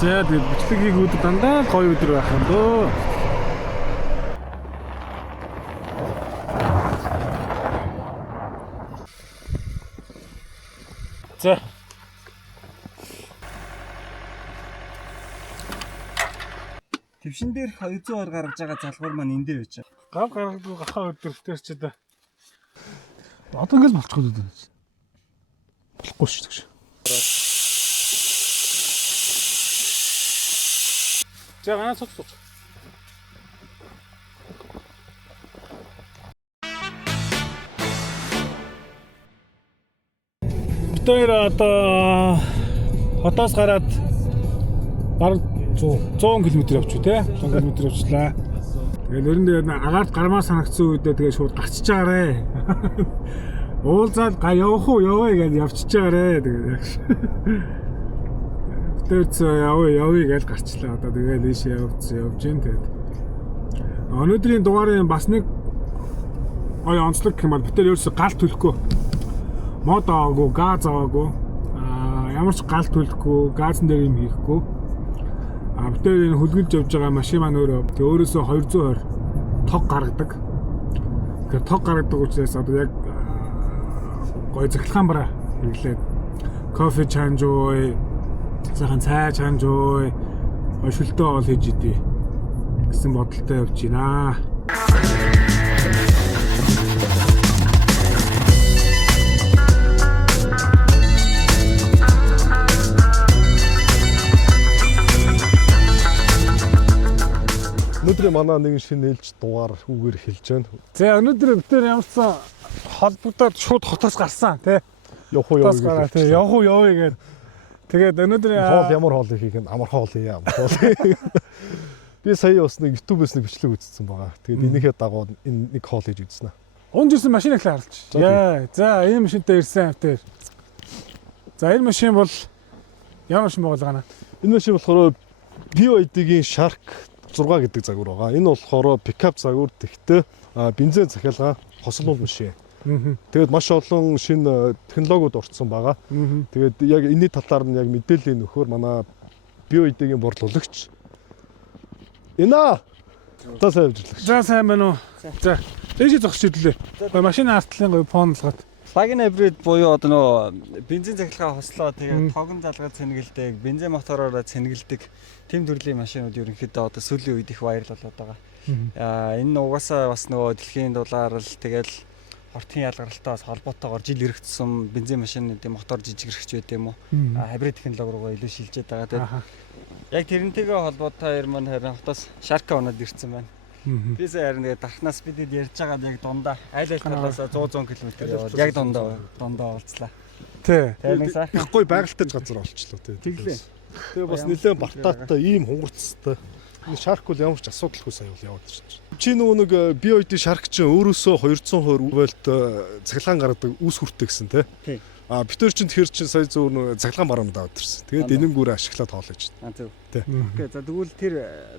За тэгээд бичлэгийг үүд дандаа гоё өдөр байх юм дөө. За. Твшин дээр 200 ор гаргаж байгаа залгуур маань энэ дээр байж байгаа. Гав гаргадаг гахаа өдөр дээр ч одоо. Одоо ингэж болчиход байна. Болохгүй шүү дээ. За ганаа цуц. Тэр одоо хотоос гараад бараг 100 км явчих үү те 100 км явчлаа. Тэгээд нэрэн дээр агаарт гармаа санагдсан үедээ тэгээд шууд гарчиж байгаарэ. Уулзаад явах уу явъя гэж явчихж байгаарэ тэгээд. Тэр явъя гэж гарчлаа. Одоо тэгээд ийшээ явж гин тэгээд. Өнөөдрийн дугаарын бас нэг онцлог юм бол бид тэр ерөөсө гал төлөхгүй. Мод аваагүй, газ аваагүй. Ямар ч гал төлөхгүй, газн дээр юм хийхгүй. Бид энэ хөлгөлж явж байгаа машин маань өөрөөсөө 220 тог гаргадаг. Тэгэхээр тог гаргадаг учраас одоо яг гоё цахилгаан бараа хэрэглээд кофе чанжой, сайхан цай чанжой, шөлтөө ол хийж идэв гэсэн бодолтой явж байна. Өнөөдөр манай нэгэн шинэ ээлж дугаар үгээр хэлж байна. За өнөөдөр бид ямарсан холбогдоод шууд хотоос гарсан тий. Явах уу явъя гэж. Явах уу явъя гэж. Тэгээд өнөөдөр хоол ямар хоол хийх юм амархан хоол яа. Би сая бас нэг YouTube-с нэг бичлэг үзсэн байгаа. Тэгээд энийхээ дагуу энэ нэг хоол хийж үзсэн аа. Унд ирсэн машин ихлэ харалч. Яа. За энэ машинтай ирсэн автер. За энэ машин бол ямар машин байгуулгана? Энэ машин болохоор BYD-гийн Shark 6 гэдэг загвар байгаа. Энэ болохоор пикап загвар тэгтээ бензин захиалгаа хослол машин. Тэгээд маш олон шинэ технологиуд орсон байгаа. Тэгээд яг энэний талаар нь яг мэдээллийн нөхөр манай BYD-гийн борлуулагч. Эна. За сайн явж байна. За сайн байна уу? За. Ээж зогсож идлээ. Машины артлын гоё фонлоход. Plug-in hybrid буюу одоо нөө бензин захилгаа хослоо тэгээд тогон залгаад цэнгэлдэг, бензин мотороор цэнгэлдэг тэм төрлийн машинууд ерөнхийдөө одоо сүүлийн үед их вайрал болоод байгаа. Энэ нь угаасаа бас нөгөө дэлхийн дулаар л тэгэл хортын ялгаралтаас холбоотойгоор жил хэрэгжсэн бензин машинуудын мотор жижиг хэрэгч байт юм уу? Хибрид технологи руугаа илүү шилжээд байгаа. Тэгээд яг тэрнтэйгээ холбоотой хоёр маань харин хотоос Shark оноод ирсэн байна. Бис харин тэгээд дархнаас бид ярьж байгаа яг дундаа аль талаас 100 км яваад яг дундаа уулзлаа. Тий. Тэр сайхан Их гоё байгальтай газар олчлоо тий. Тэглээ. Тэгээ бас нэлээд бартаатай ийм хунгацтай. Энэ Shark бол ямар ч асуудалгүй сая бол яваад шүү. Чи нөгөө нэг BYD Shark чинь өөрөөсөө 220 вольт цахилгаан гаргадаг үс хүртэ гэсэн тий. Бид нар чинь тэгэхээр чинь сая зөөр цахилгаан баруун даваад ирсэн. Тэгээд энэнгүүрээ ашиглаад хоолойч. Зөв. Тий. Окей. За тэгвэл тэр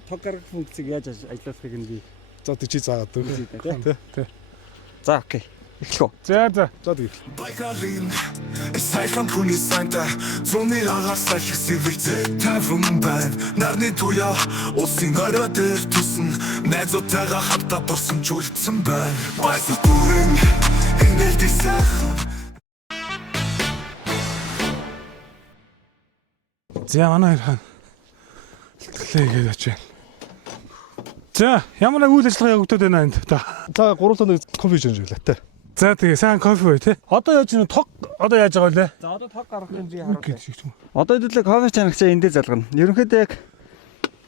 тог гаргах функцийг яаж ажиллуулахыг нь би За тий чи заагаад өг. Тий. За окей. Эхлэх үү. За. За тий. Байгалийн сайхан хүний санта зуны агаас ахисивэлцээ таврын байна. Нарны туяа усын гараа дээр тусан найзуудтайгаа хамтаа дурсан чүлдсэн байна. Байсаа бүрэн энэлдэсэх. За манай хайрхан хэлтгэлээ гэж очив. За ямар нэг үйл ажиллагаа явагдаад байна энд. За гурлаа нэг кофе хийж байлаа тий. За тэгээ сайн кофе бай тий. Одоо яаж нэг тог одоо яаж байгаа вэ? За одоо тог гаргах юм би харуулъя. Одоо хэдүүлээ кофе чанагчаа эндээ залгана. Ерөнхийдөө яг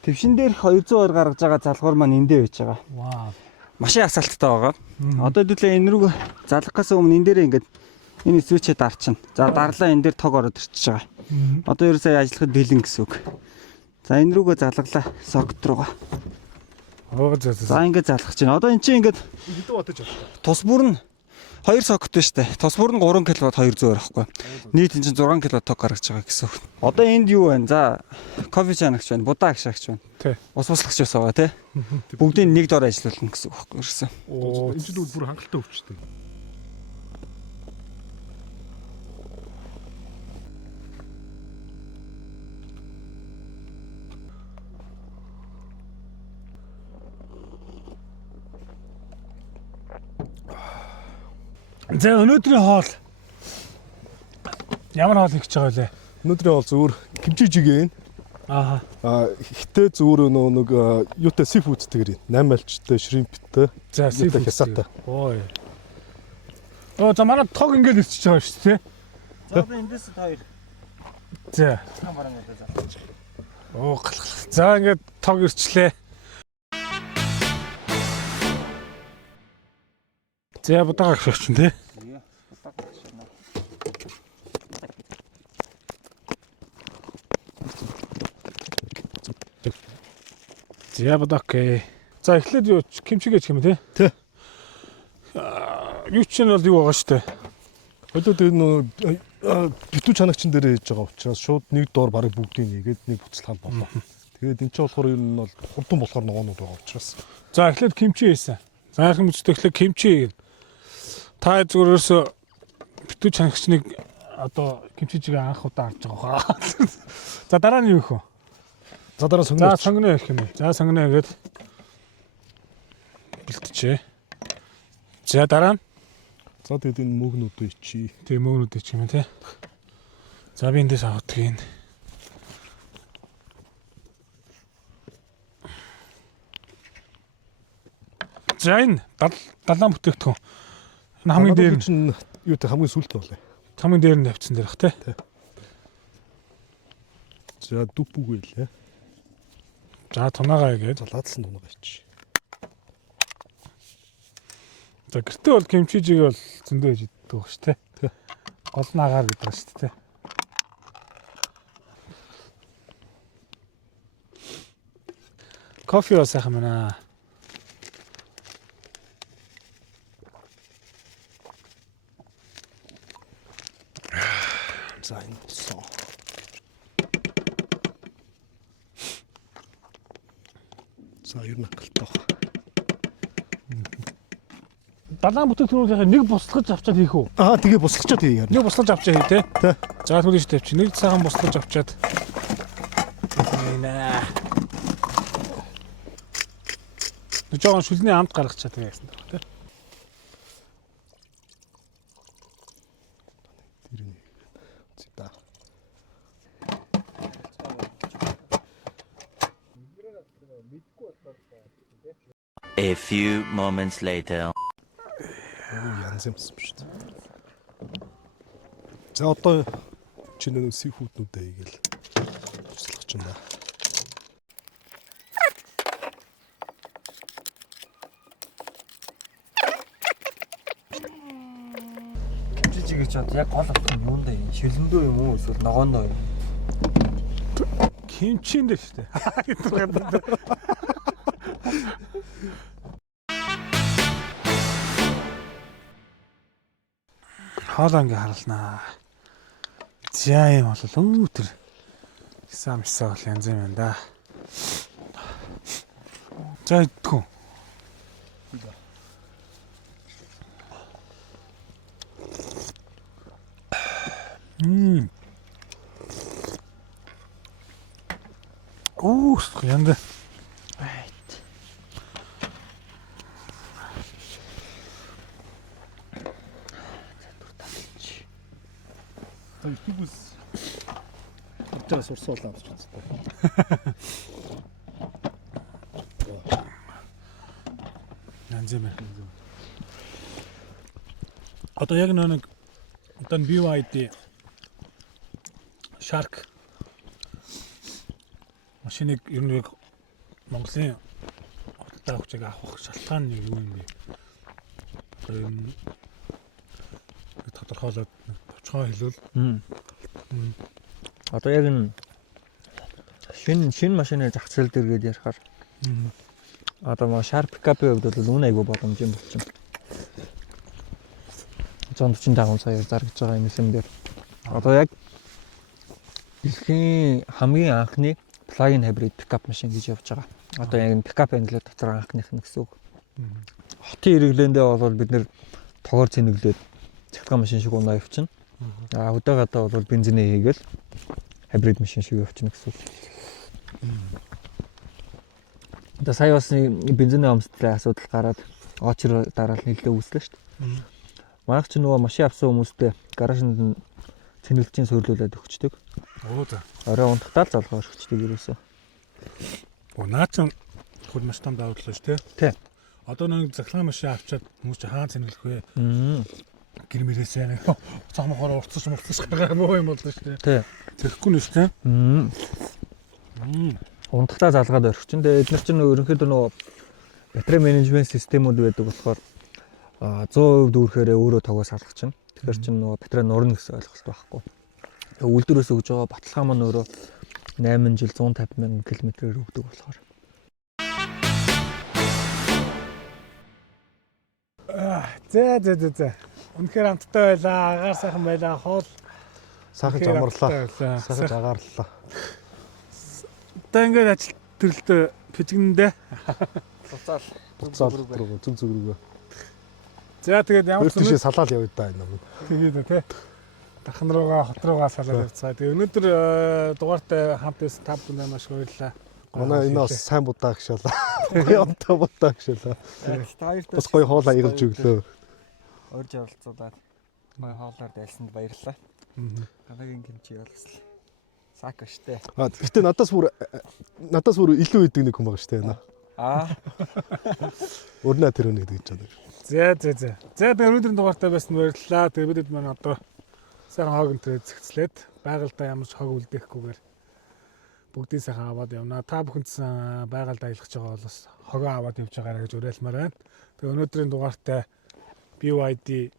твшин дээр 200 ор гаргаж байгаа залгуур маань эндээ байж байгаа. Вау. Машин асаалттай байгаа. Одоо хэдүүлээ энэ рүү залгахаас өмнө энэ дээр ингээд энэ свичээ дарчихна. За дарлаа энэ дээр тог ороод ирчихэж байгаа. Одоо ерөөсөө ажиллахад бэлэн гэсэн үг. За энэ рүүгээ залглаа сокет руугаа. За ингээд залгах чинь. Одоо эн чинь ингээд Хэдэн ватт ч байна. тус бүр нь 2 сокет байна шүү дээ. Тус бүр нь 3 кВт 200 байхгүй. Нийт энэ чинь 6 кВт тог гаргаж байгаа гэсэн үг. Одоо энд юу байна? За кофе чанагч байна, будаа агшаагч байна. Тий. Ус буслагч байсан байгаа тий. Бүгдийг нэг дор ажиллуулна гэсэн үг байхгүй ерөөсөө. Энэ ч бүр хангалттай өвчтэй. За өнөөдрийн хоол ямар хоол хийж байгаа вэ? Өнөөдрийн бол зүгээр кимчи жигээ. Ааха. Хитэ зүгээр нэг юутай сифүүдтэй 8 альчтай, шримптэй. За юутай хасаатай. Ой. За манай тог ингээд ирчихэж байгаа шүү дээ. За одоо эндээс хоёр. За. Цаан баран гэдэг за. Галах. За ингээд тог ирчлээ. За будаага гэх чинь тий. За будаага. За эхлээд юу кимчи гэж юм тий. Тий. Юу ч нь бол юу байгаа шүү дээ. Өдөө тэр битүү чанагчин дээр хийж байгаа учраас шууд нэг доор барыг бүгдийг нэгээд нэг буцалгаанд болоо. Тэгээд энэ ч болохоор ер нь бол хурдан болохоор ногоонууд байгаа учраас. За эхлээд кимчи хийсэн. За ярих мэдээ эхлээд кимчи хийгээд та зүгээрээс битүү чанагчныг одоо кимчи жигээ анх удаа авч байгаа хаа. За дараа нь юу их вэ? За дараа сонгоно. За сонгоно ярих юм. За сонгоно гэдэг бэлтжээ. За дараа нь За тэгээд энэ мөгнүүдөө ичи. тийм мөгнүүд ич юм тий. За би эндээс авдаг юм. За энэ далайн бүтээгдэхүүн. Энэ хамгийн дээр нь чинь юутай хамгийн сүлд болоо. хамгийн дээр нь тавьчихсан дээрх тий. За дүпүг байлаа. За тунагаа гээд Залаадсан тунгаа ичи. за гэртээ бол кимчижиг бол зөндөө хийж иддэг баг шүү тий. Гол нь агаар гэдэг ба шүү тий. Кофе уу сайхан байна. За энэ сон. За ер нь акалтаа. Далайн бүтээгдэхүүнүүдийн нэг буслаж авчаад хийх үү? Тэгээ буслахчаад хийе. Нэг буслаж авчаа хий тий. Тий. За түлэж тавьчих. Нэг цагаан буслаж авчаад. Нэ. Жогон шүлний амт гаргачаад байсан даа тий. Тэр нэг. За. A few moments later. Янз юмсан шүү дээ. За одоо чинь нэг сифүүднүүдээ хийгээл туслах чинь да. Кимчи гэж бод яг гол авах нь юундаа юм? Шилэндөө юм уу эсвэл ногоондоо юм? Кимчин дээр шүү дээ. Хоолоо ингээ харалнаа. За юм болол тэр самсаа бол янз юм байна да. За идэх. Янда. YouTube's утгаас урсуулаад авч үзтээ. Янз юм. Одоо яг нэг одоо BYD Shark машиныг ер нь Монголын худалдаа авахчийг авах шалтгаан нь юу юм бэ? Одоо энэ тодорхойлоод товчхон хэлвэл Одоо яг энэ шинэ машины зах зээл дээр гээд ярихаар одоо маа Sharp pickup-ийн хувьд бол үнэ айгүй боломж юм болчихно. 145 саяар зарж байгаа юм дээр. Одоо яг дэлхийн хамгийн анхны plug-in hybrid pickup машин гэж явж байгаа. Одоо яг энэ pickup англиар дотор анхных нь гэсэн үг. Хотын иргэлэндээ бол бид нэр тогоор цэнэглээд цахилгаан машин шиг унаа явчихна. Өдөөгаадаа бол бензинээ хийгээл hybrid машин шиг явчихна гэсэн үг. Одоо сая бас бензиний өмсөлтөй асуудал гараад очроо дараа л нэлээд үүслээ шүү дээ. Манайх ч нөгөө машин авсан хүмүүстээ гаражинд нь цэнгэлжийн суйрлуулад өгчдөг. Оо за. Орой унтахтаа л залгаа өгчдөг ерөөсөө. Наач хөл маш том давуу тал шүү Тий. дээ. Одоо нэг захлаа машин авчаад хүмүүс чи хаан цэнгэлэх вэ? Гэр мэрээсээ нэг цаанахаар урцсан гаргаа муу юм болдог шүү дээ. Тий. Тэхгүй нь шүү дээ. Унтахтаа залгаад орчих. Тэгээ эдгээр чинь ерөнхийдөө нөгөө батарей менежмент системүүд байдаг болохоор 100% дүүрхээр өөрөө тогоо салгах чинь. Тэгэхээр чинь нөгөө батарей нурна гэсэн ойлголт байхгүй. Тэгээ үйлдвэрээс өгж байгаа баталгаа маань өөрөө 8 жил 150,000 км-ээр өгдөг болохоор. За. Үнэхээр амттай байлаа. Агаар сайхан байлаа. Хоол Сайхан жамарлаа. Сайхан агаарлаа. одоо ингээд ажил төрөлтөө пижигнэндээ. Буцаал Зүг зүг. За тэгээд ямар ч Өөртөө салаал явъя да энэ юм. тэгээд тий. Дахан руугаа хот руугаа салаад явцгаа. Тэгээд өнөөдөр дугаартай хамт байсан та бүхэнд маш баярлалаа. Манай энэ бас сайн будаа гшаалаа. Ямтай будаа гшаалаа. Бас гоё хоол аягалж өглөө. Орж оролцуулаад манай хоолоор дайлсанд баярлалаа. Ханагийн кимчи боловсл. Сако штэ. Гэтэ надаас бүр илүү идэг нэг хүн байгаа штэ энэ. Өрнө тэр үнэ гэж байна. За. За тэгээд өнөөдрийн дугаартай байсан баярлалаа. Тэгээд бид маань одоо сайхан хог өнтрөө зэгцлээд байгальдаа ямар ч хог үлдээхгүйгээр бүгдийг сайхан аваад явна. Та бүхэнд байгальд аялах гэж байгаа бол хогоо аваад явж байгаарай гэж уриалмаар байна. Тэгээд өнөөдрийн дугаартай BYD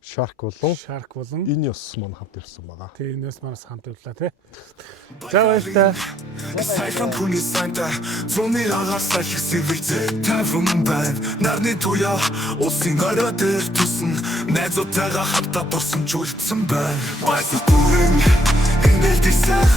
Shark болон Ineos маань хамт ирсэн байгаа. Тийм Ineos манаас хамт явлаа тий. За баярлалаа. Сайхан хүний сайнта зуны агаасаа хэсэгвэцэ таван байна. Нарны туяа усын гараа дээр тусан найзуудтайгаа хамтаа борсон чулцсан байна. Вайс бүрэн энэ дэсэх